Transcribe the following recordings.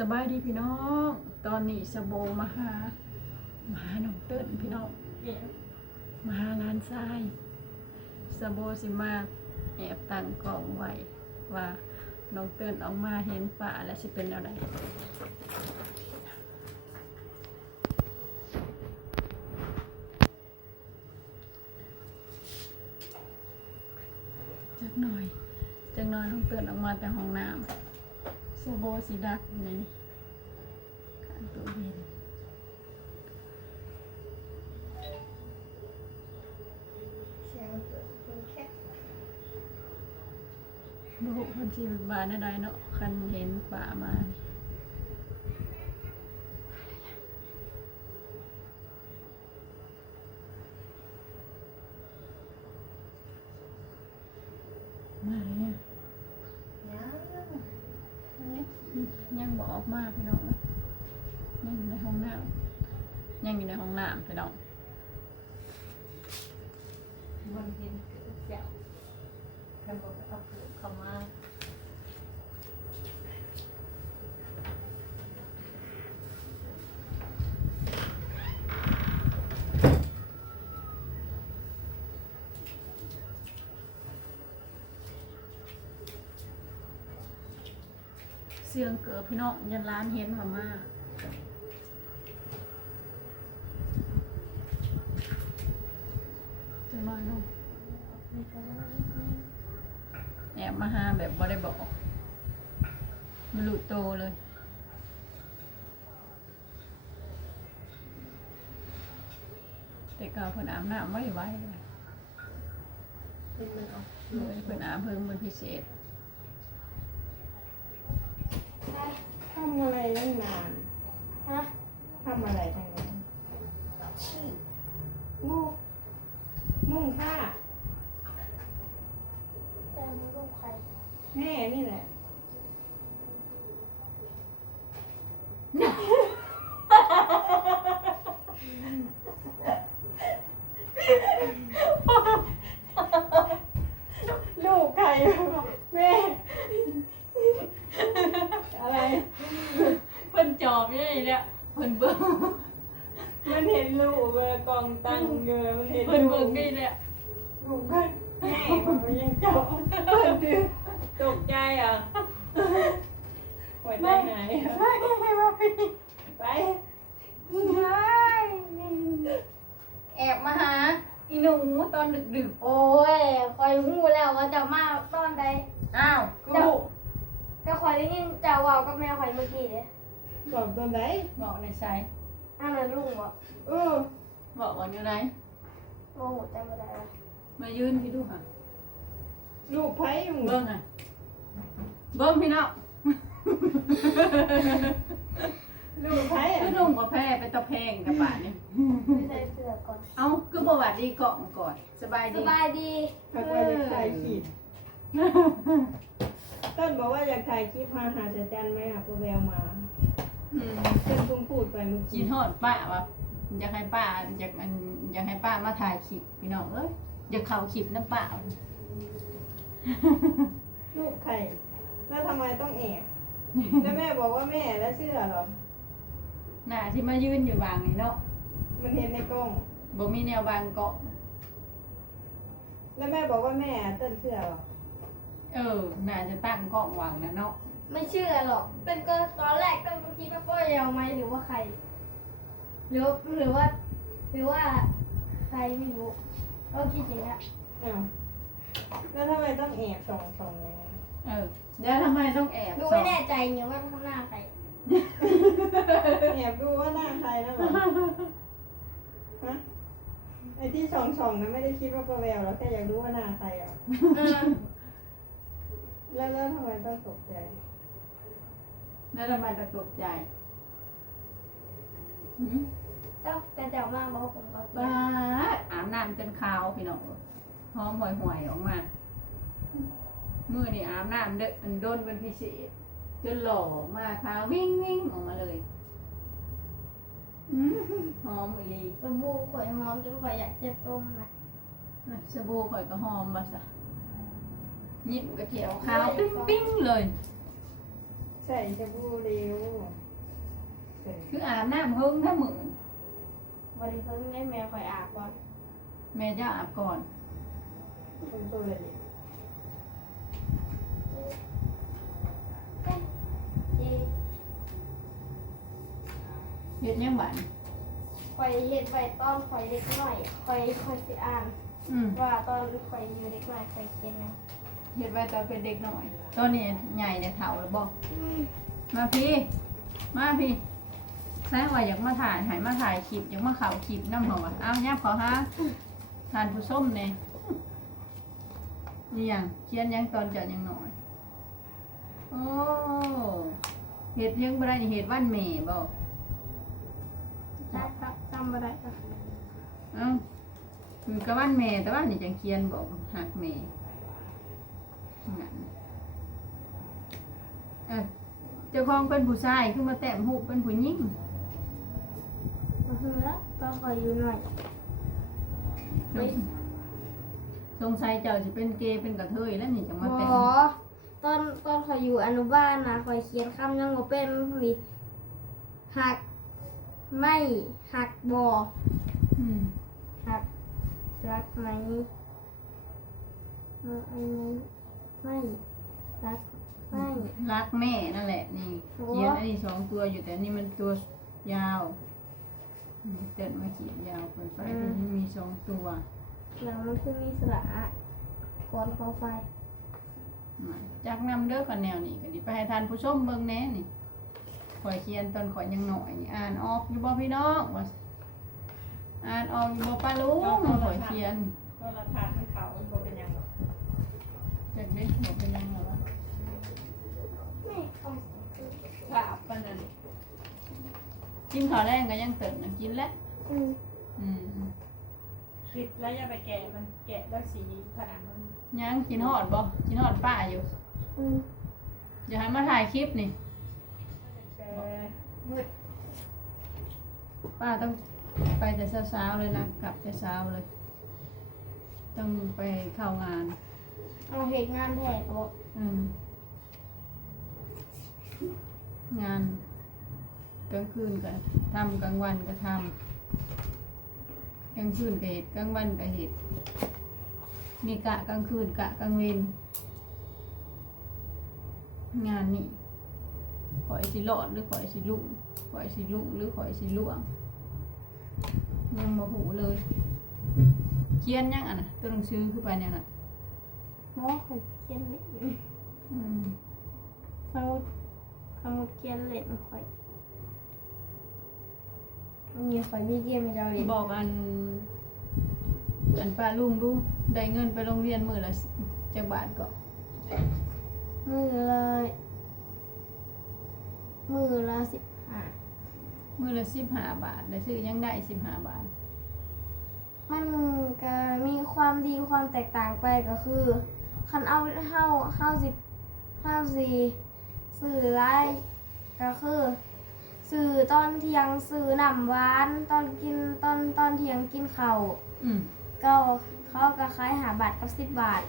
สบายดีพี่น้อง ตอนนี้สโบมาหามาหาน้องเติ้นพี่น้องมาหาร้านทรายสโบสิมาแอบตั้งกล่องไว้ว่าน้องเติ้นออกมาเห็นป่าแล้วสิเป็นอะไรจักหน่อยจักหน่อยน้องเติ้นออกมาแต่ห้องน้ำ สโบสีดักในข้างตู้เย็นเสียงเกิดเป็นแค่บุกคนที่บานได้เนาะคันเห็นป่ามานี่มาเลยเนี่ย ยัง มากพี่น้องยังอยู่ในห้องน้ำยังอยู่ในห้องน้ำพี่น้อง มันเห็นเกิดเจ้าใครบอกเอาเกิดเข้ามา เสียงเกิดพี่น้องยันร้านเห็นมามาจะมาเนาะมีคนมาแอบมาหาแบบบ่ได้บอกมันหลุดโตเลยแต่กาวเพิ่นอาบน้ำไว้ไว้เลยเป็นมันออกเลยเพิ่นอาบเพิ่งเป็นพิเศษำอะไรตั้งนานฮะทำอะไรตั้งนานขี้ลูกนุ่งผ้าแต่มันรูปใครแม่นี่แหละ ลูกใครแม่ อะไร เพิ่นจอบนี่เนี่ยเพิ่นเบิ่ง มันเห็นลูกเวลากองตั้งอยู่แล้วมันเห็น เพิ่น ลู เบิ่ ก งนี่เนี่ย ลูกก็แม่มันยังเจาะเปิดดื้อตกใจอะหัวใจหายอะไปแอบมาหาอีหนูตอนดึกโอ้ยคอยหูแล้วว่าจะมาตอนใดๆอ้าวกูก็คอยได้ยินเจ้าเว่ากับแม่คอยเมื่อกี้เลยบอกตอนไหนบอกในใจอันนั้นลุงบอกเออบอกว่าอยู่ไหนโอ้โหจำไม่ได้ละ มายืนพี่ดูค่ะ ลูกไผ่มึงเบิ่งอะ เบิ่งพี่น้องลูกไผ่คืออะนุ่งมาแพ้เป็นตะแพงกับป่านี่ไม่ใส่เสื้อก่อนเอ้าคือบ่หวัดดีเกาะก่อนสบายสดีบายดีถ้าว่าอยากถ่ายคลิปต้นบอกว่าอยากถ่ายคลิปพาหาจันจันไหมอะพวกแววมาอืมเต้นพุ่งพูดไปเมื่อกิกี้นฮอดป้าว่าอยากให้ป้าอยากอันอยากให้ป้ามาถ่ายคลิปพี่น้องเอ้ย อยากเข้าคลิปน้ำป้าลูกใคร แล้วทำไมต้องแอบแล้วแม่บอกว่าแม่แล้วเชื่อเหรอ หน้าที่มายืนอยู่บางนี่เนาะมันเห็นในกล้อง บ่มีแนวบางเกาะ แล้วแม่บอกว่าแม่เต้นเชื่อเหรอ เออ น่าจะตั้งกล้องวางนะเนาะ ไม่เชื่อหรอก เป็นก็ตอนแรกก็คิดว่าป้อยเอาไหมหรือว่าใคร หรือหรือว่า หรือว่าใครไม่รู้ ก็คิดอย่างนี้ยอ้าวแล้วทำไมต้องแอบส่องส่องอย่างนั้นเออแล้วทำไมต้องแอบดูส่อไม่งแน่ใจเนี่ยว่าข้างหน้าใครแอบดูว่าหน้าใครแล้วเหรอฮะไอ้ที่ส่องส่องนะไม่ได้คิดว่าประแววแล้วแค่อยากรู้ว่าหน้าใครอะเออแล้วแล้วทำไมต้องตกใจ แล้วทำไมต้องตกใจหืมเจ้าแต่เจ้ามากเพราะผมก็เสียบ้าดอาบน้ำจนขาวพี่น้องหอมห่วยๆออกมา มือนี่อาบน้ำเด้ออันโดนเป็นพิเศษจนหล่อมากขาววิ่งวิ่งออกมาเลยอืมหอมอีหลีสบู่ข่อยหอมจนข่อยอยากจะต้มนะสบู่ข่อยก็หอมมาซะยิ้มกระเทียวขาวปิ้งปิ้งๆเลยสใส่ชะบูเร็วเป็นคืออาบน้ำเฮิงถ้ามือ วันนี้เพิ่งได้แม่คอยอาบก่อนแม่จะอาบก่อนคนตัวเลยดิเอ๊ะเฮ็ดยังบันคอยเฮ็ดไว้ตอนคอยเด็กหน่อยคอยคอยสิอ่านอืมว่าตอนคอยอยู่เด็กหน่อยคอยเขียนนะเฮ็ดไว้ตอนเป็นเด็กหน่อย ตอนนี้ใหญ่เนี่ยเฒ่าแล้วบ่มาพี่ มาพี่ แซงว่าอยากมาถ่ายใหายมาถ่ายคลิปอยากมาเข่าคลิปน้ำหอมอ้าวยับขอฮะทานผู้ส้มเนี่ยนี่ยังเขียนยังตอนเจอยังหน่อย โอ้เห็ดยังบ่ได้นี่เห็ดวันเมย์บ่ได้ครับจำไม่ได้ครับเอ้าคือกับวันเมย์แต่ว่านี่จังเขียนบอกหักเมย์งั้นเอ้ยเจ้าของเป็นผู้ชายคือมาแต้มหูปเป็นผู้หญิง มาถึงแล้วตอนคอยอยู่หน่อยสงสงสัยเจ้าสิเป็นเกย์เป็นกระเทยแล้วนี่จังหมมาแต่งอตอนตอนคอยอยู่อนุบาลนะคอยเขียนคำยังบ่เป็นนี่หัก ไม่หักบ่อืมหัก รักไหมไม่ไม่รักไม่ รักแม่นั่นแหละนี่โอ้ เขียนอันนี้สองตัวอยู่แต่นี่มันตัวยาวอืม เตินมาเขียนยาวเกินไปตัวนี้มีสองตัวแล้วมันคือมีสระก่อนเข้าไฟมาจากนำเด้อกันแนวนี้ก็ดิไปให้ทานผู้ชมเบิ่งแหน่นี่ข่อยเขียนตอนข่อยยังหน่อยนี่อ่านออกอยู่บ่พี่น้องว่าอ่านออกอยู่บ่ป้าลุงข่อยเขียนก็ราคาให้เขามันบ่เป็นหยังหรอกจากเด็กบ่เป็นยังไงวะ ไม่เอา กราบปานนั้น กินข้าวแรงก็ยังเตินนะกินแล้วอืมอืมคิดแล้วอย่าไปแกะมันแกะแล้วสีผนังมันยังกินฮอดบ่กินฮอดป้าอยู่อืมอย่าให้มาถ่ายคลิปนี่ แต่มืดป้าต้องไปแต่เช้าๆเลยนะกลับแต่เช้าเลย ต้องไปเข้างาน เอาเหตุงานแทนบอกอืมงาน กลางคืนก็ทำกลางวันก็ทำกลางคืนก็เหตุกลางวันก็เหตุมีกะกลางคืนกะกลางเวรงานนี่ข่อยสิรอดหรือข่อยสิลุ่งข่อยสิลุ่งหรือข่อยสิล่วงยังมาหูเลย เขียนยังอะนะตัวหนังสือคือไปเนี่ยน่ะหมอเคยเขียนเล่นอืมสมุดสมุดเขียนเล่นคอย มีคอยมีเกมให้เราเล่นบอกอัน อันป้าลุงดูได้เงินไปโรงเรียนมือละจักบาทก็มือเลยมือละสิบห้ามือละสิบห้าบาทได้ซื้อยังได้สิบห้าบาท มันก็มีความดีความแตกต่างไปก็คือคันเอาเฮาเฮาสิเฮาสิสื่อไลายก็คือ สื่อตอนเที่ยงสื่อน้ำหวานตอนกินตอนตอนเที่ยงกินข้าวอืมก็เขาก็ขายหาบาทกับสิบบาท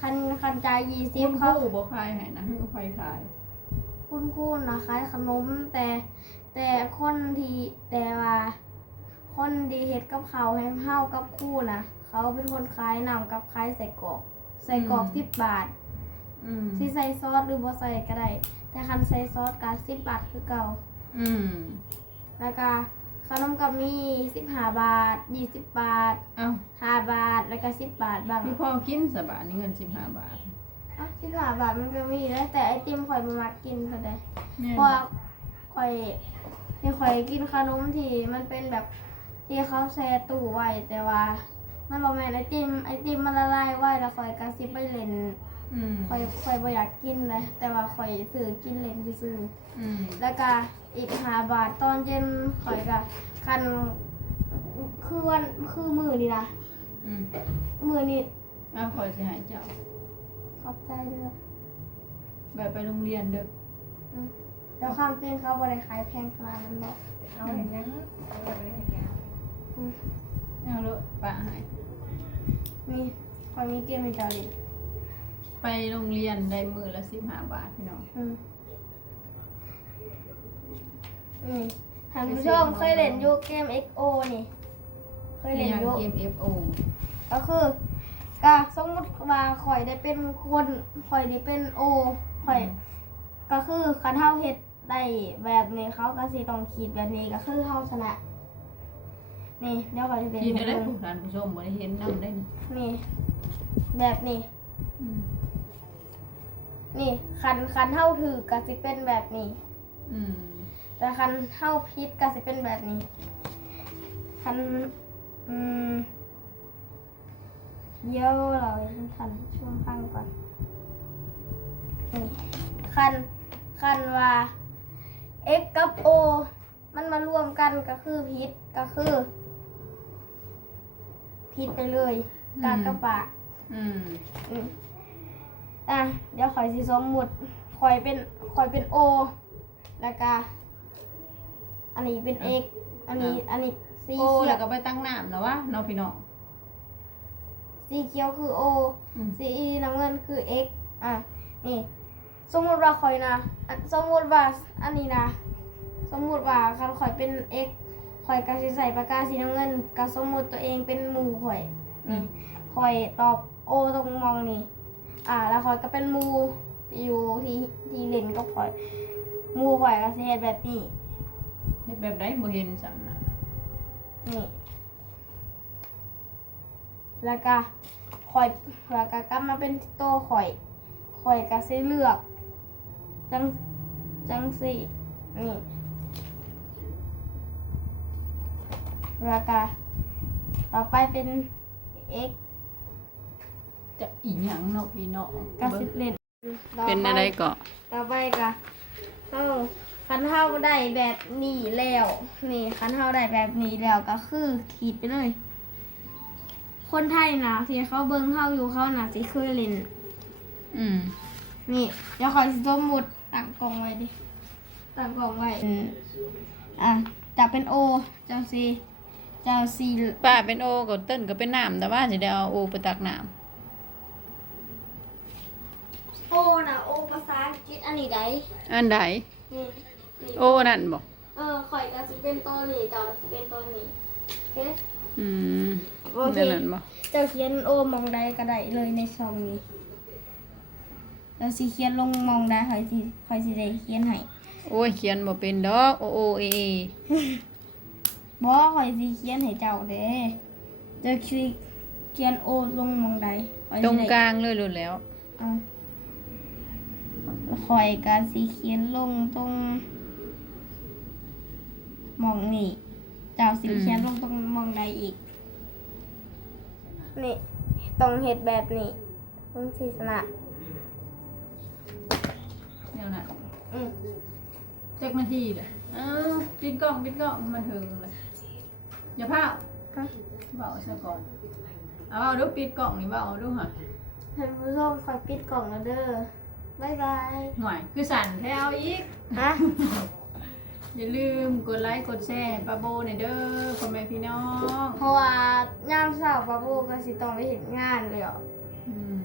คันคันจ่ายยี่สิคุบณคเขา รูบอกขายให้นะคือไฟขายคุณครูนะขายขนมแต่แต่คนที่แต่ว่าคนดีเฮ็ดกับเขาวให้เฮากับครูนะเขาเป็นคนขายนำกับขายใส่กรอก ใส่กรอกสิบบาทอืมสิใส่ซอสหรือบ่ใส่ก็ได้แต่คันใส่ซอสก็สิบบาทคือเก่า อืมแล้วก็ขนมก็มีสิบห้าบาทยี่สิบบาทเอ้าห้าบาทแล้วก็สิบบาทบ้างพี่พ่อกินสบาทนี่เงินสิบห้าบาทอะสิบห้าบาทมันก็มีแล้วแต่ไอติมข่อยบ่มักกินเท่าใดเนี่ยเพราะว่าข่อยที่ข่อยกินขนมที่มันเป็นแบบที่เขาแช่ตู้ไว้แต่ว่า มันบ่แม่นไอติมไอติมมันละลายไว้แล้วข่อยก็สิไปเล่นอืมข่อยข่อยบ่อยากกินเลยแต่ว่าข่อยซื้อกินเล่นซื่ออืมๆแล้วก็ อีกห้าบาทตอนเย็นข่อยก็คันคือวันคือมื้อนี่นะอืมมื้อนี้เอาขอสิใหายเจ้า ขอบใจเด้อแบบไปโรงเรียนเด้ออืมแล้วความจริงเขาบ่ได้ขายแพงขนาดนั้นหรอกเอาอย่างนั้นเอาแบบนี้อย่างเงี้ยเอาเลยป้าใหายมีข่อยมีเกมให้เจ้าเล่นไปโรงเรียนได้มือละสิบห้าบาทพี่น้อง อืม นี่ท่านผู้ชมเคยเล่นอยูเกม XO นี่ เคยเล่นยังอยูเกม FO ก็คือ ก็สมมติว่าข่อยได้เป็นคนข่อยได้เป็นโอข่อย ก็คือคันเฮาเฮ็ดได้แบบนี้เขาก็สิต้องขีดแบบนี้ก็คือเฮาชนะ นี่เดี๋ยวข่อยจะเป็นที่ได้ให้ได้เบิ่งผู้ท่านผู้ชมบ่ได้เห็นนำได้นี่นี่ แบบนี้ อืมนี่คันคันเฮาถือก็สิเป็นแบบนี้ อืม แต่คันเท่าพิษก็จะเป็นแบบนี้ คันอืมเดี๋ยวเราคันช่วงพังก่อนนี่คันคันว่า x กับ o มันมารวมกันก็คือพิษก็คือพิษไปเลยกากระปะอืมอืมอะเดี๋ยวข่อยสิสมมุดข่อยเป็นข่อยเป็น O แล้วก็ อันนี้เป็น X อันนี้อันนี้สีโอ้เขียแล้ววก็ไปตั้งน้ำแล้ววะน้องพี่น้อง สีเขียวคือ O อืม สีน้ำเงินคือ X อะนี่สมมุติว่าข่อยนะอะสมมุติว่าอันนี้นะ สมมุติว่าคันข่อยเป็น X ข่อยก็สิใส่ปากกาสีน้ำเงินก็สมมุติตัวเองเป็นหมู่ข่อยนี่ข่อยตอบ O ตรงมองนี่ อ่า แล้วข่อยก็เป็นหมู่อยู่ที่ที่เล่นกับข่อยหมู่ข่อยก็สิเฮ็ดแบบนี้ เฮ็ดแบบใดบ่เห็นสั่งน่ะนี่แล้วก็ข่อยแล้วก็กลับมาเป็นโตข่อยข่อยก็สิเลือก จังจังสินี่แล้วก็ต่อไปเป็น x จะอีหยังเนาะพี่น้องก็สิเล่นต่ปเป็นอะไรก็ต่อไปก็เฮา คันเฮาได้แบบนี้แล้ว นี่คันเฮาได้แบบนี้แล้วก็คือขีดไปเลย คนไทยนะที่เขาเบิ่งเฮาอยู่เขาน่ะสิเคยเล่นอืมนี่เดี๋ยวขอยสิสมมุดตั้งกล่องไว้ดิตั้งกล่องไว้อืมอะจับเป็นโอเจ้าซีเจ้าซีป้าเป็นโอก็เต้นก็เป็นน้ำแต่ว่าสิได้เอาโอไปตักน้โอนะโอภาษาอังกฤษอันนี้ได้ำอันใดนี่นี่ โอนั่นบ่เออข่อยก็สิเป็นตัวนี้เจ้าสิเป็นตัวนี้โอเคอืมโอเคนั่นนั่นบ่เจ้าเขียนโอมองใดก็ได้เลยในช่องนี้เจ้าสิเขียนลงมองใดข่อยสิข่อยสิได้เขียนให้โอ้ยเขียนบ่เป็นดอกโอโอเอเอบ่ข่อยสิเขียนให้เจ้าเด้เจ้าสิเขียนโอลงมองใดข่อยตรสิงได้ กลางเลยรู้แล้ว อะข่อยก็สิเขียนลงตรงห มองนี่เจ้าสิอืมเขียนลงตรงหมองใดอีก นี่ต้องเฮ็ดแบบนี้ต้องสิสนะแนวนั้นอืมจักนาทีเลยเอ้าปิดกล้องปิดกล้องมาถึงเลยอย่าพลาดฮะเบาซะก่อนเอาเอาดูปิดกล้องนี่เบาดูฮะท่านผู้ชมคอยปิดกล่องแล้วเด้อบ๊ายบายหน่อยคือสั่นแถวอีกฮะ อย่าลืมกดไลค์กดแชร์ปาโบในอยเด้อพ่อแม่พี่น้องเพราะว่ายามเช้าปะปูก็สิต้องไปเห็นงานเลยอะอืม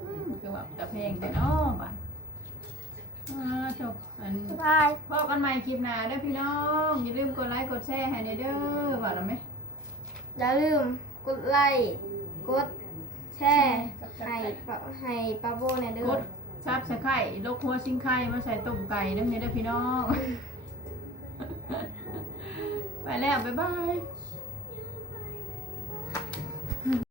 อืมคือแบบตะเพลงแต่น้องอะอ่าจบอันบ๊ายบาย พบกันใหม่คลิปหน้าเด้อพี่น้องอย่าลืมกดไลค์กดแชร์ให้ในอยเด้อว่าแล้วไหมอย่าลืมกดไลค์ กดแชร์ ให้ปะให้ปะโบในเด้กอ ด ซับสไข่โลกหัวซิงไข่มาใส่ต้มไก่น้ำเนยได้อพี่น้อง ไปแล้ว บ๊ายบาย